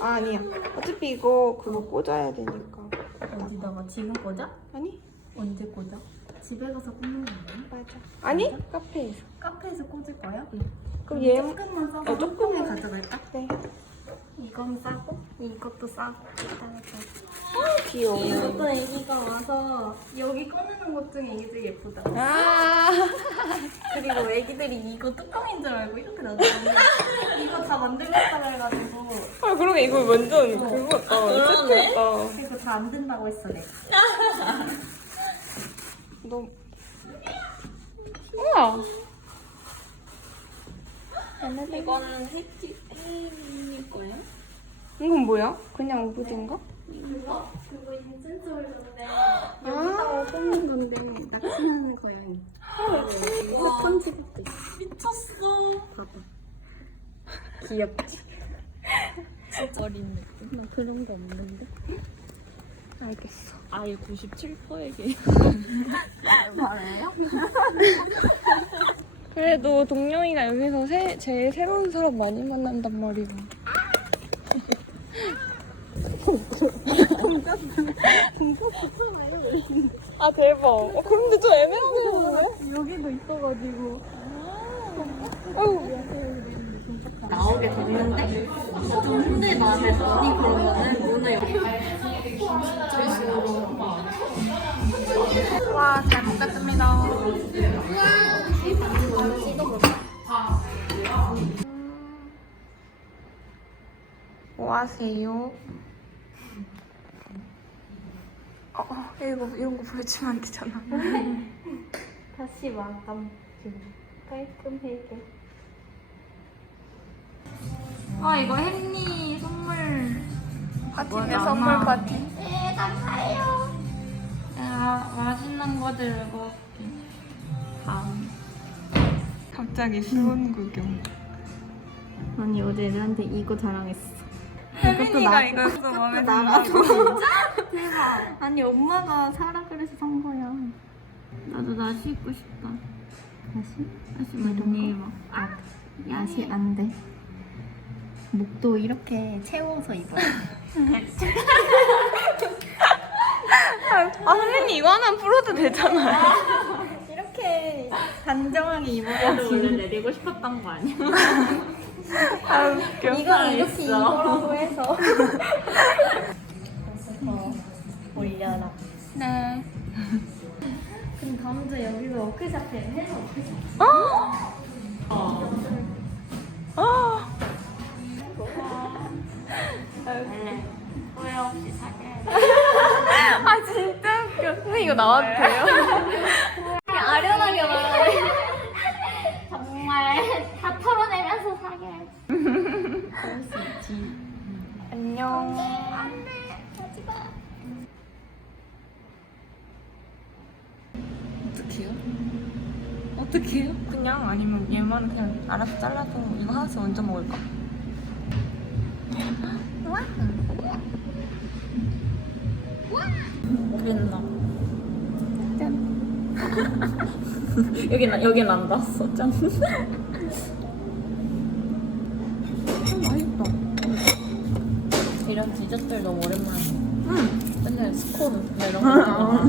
아, 아니야. 어차피 이거 그거 꽂아야 되니까. 어디다가 지금 꽂아? 아니? 언제 꽂아? 집에 가서 꽂는 거 아니야? 맞아. 아니? 카페에서. 카페에서 꽂을 거야? 그럼 얘 조금만 싸서 어, 조금만. 가져갈까? 네. 이건 싸고 이것도 싸고 이따가 귀여워. 이것도 애기가 와서 여기 꺼내는 것 중에 이게 제일 예쁘다. 아. 그리고 애기들이 이거 뚜껑인 줄 알고 이렇게 놔두는데 이거 다 만들겠다고 해가지고 아, 그러게 이거 완전 그거 같다. 세트였다. 그래서 다 안 된다고 했어 내가. 너. 우와. 이거는 혜지 혜님 거예요? 이건 뭐야? 그냥 오브제인가? 그거? 그거 인센스 올렸는데 아. 여기다가 꽂는 건데 낚시하는 고양이. 지급도 있어. 미쳤어. 봐봐. 귀엽지? 진짜 어린 느낌. 나 그런 거 없는데. 알겠어. 아예 97%에게. 말해요? 그래도 동영이가 여기서 새, 제일 새로운 사람 많이 만난단 말이야. 아 대박. 어, 그런데 좀 에메랄드네. 여기도 있어가지고. 나오게 됐는데 좀 힘들다 했더니 그러면은 문을 와, 잘 먹겠습니다. 뭐 하세요? 어, 어, 이거 이런 거 보여주면 안 되잖아. 다시 마감 중 깔끔하게 아 이거 헨리 선물. 파티네 뭐야, 선물 엄마. 파티. 네 감사해요. 내가 맛있는 거 들고 다음. 갑자기 수원 구경. 아니 어제 나한테 이거 자랑했어 혜민이가 이거 써 마음에 든다고. 대박. 아니 엄마가 사라 그래서 산 거야. 나도 나시 입고 싶다. 나시? 나시 말이 막 아, 야시 안 돼. 목도 이렇게 채워서 입어야 아, 혜민이 이거 하나 풀어도 되잖아. 이렇게 단정하게 입어야 원래 내리고 싶었던 거 아니야? 아, 웃겨. 이거 이렇게 입으라고 해서 더 올려라 네. 그럼 다음 주에 여기서 워크샵 해 해서 워크샵 아, 원래 후회 없이 사게. 아 진짜 웃겨. 선생님 이거 나와도 돼요? 그냥 아련하게 말하네 정말 다 털어내면서 사게. 안녕. 어떡해요? 어떡해요? 그냥 아니면 얘만 그냥 알아서 잘라서 이거 하나씩 얹어 먹을까? 그랬나? 여긴 안- 여긴 안 닿았어. 짠. 맛있다. 이런 디저트를 너무 오랜만에. 응. 맨날 스콘 이런 거.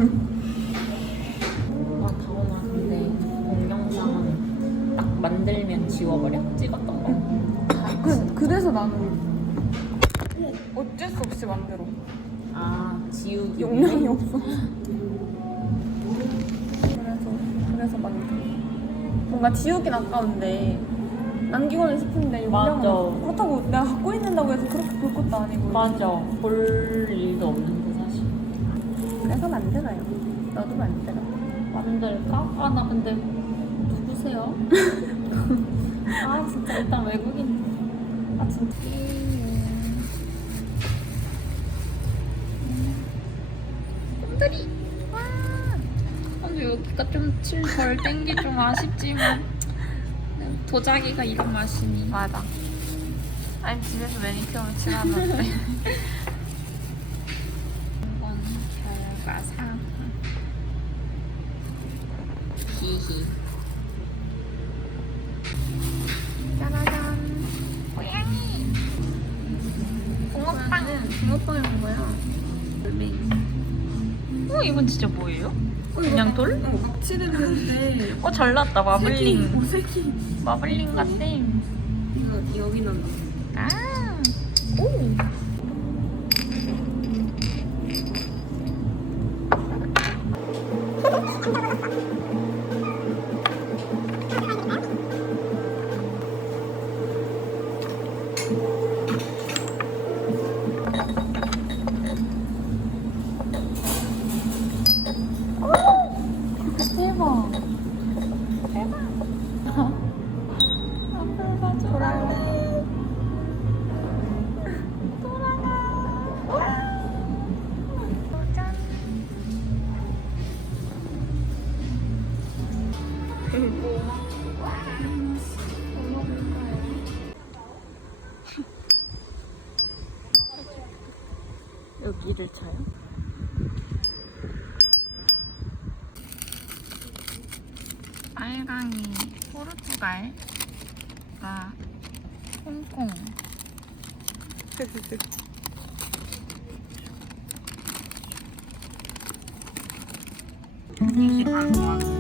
지워버려? 찍었던 거? 그 그래서 나는 어쩔 수 없이 만들어. 아 지우기. 용량이 없어. 그래서 그래서 만들어. 뭔가 지우긴 아까운데 남기고는 싶은데 용량은 맞아. 그렇다고 내가 갖고 있는다고 해서 그렇게 볼 것도 아니고. 맞아. 볼 일도 없는데 사실. 그래서 만들어요. 너도 만들어. 만들까? 아 나 근데 누구세요? 아 진짜 일단 외국인. 아 진짜. 곰돌이. 와. 근데 여기가 좀칠덜 땡기 좀 아쉽지만 도자기가 이런 맛이니. 맞아. 아니 집에서 매니큐어를 칠하는데. 이건 결과상. 히히. 뽀뽀한 거야. 어 이건 진짜 뭐예요? 그냥 돌? 어, 막칠했는데 어 잘 났다 마블링 색이 마블링 같아 이거 여기 난다. 아 오. 대박. 여기를 차요? 빨강이 포르투갈 가 홍콩 음.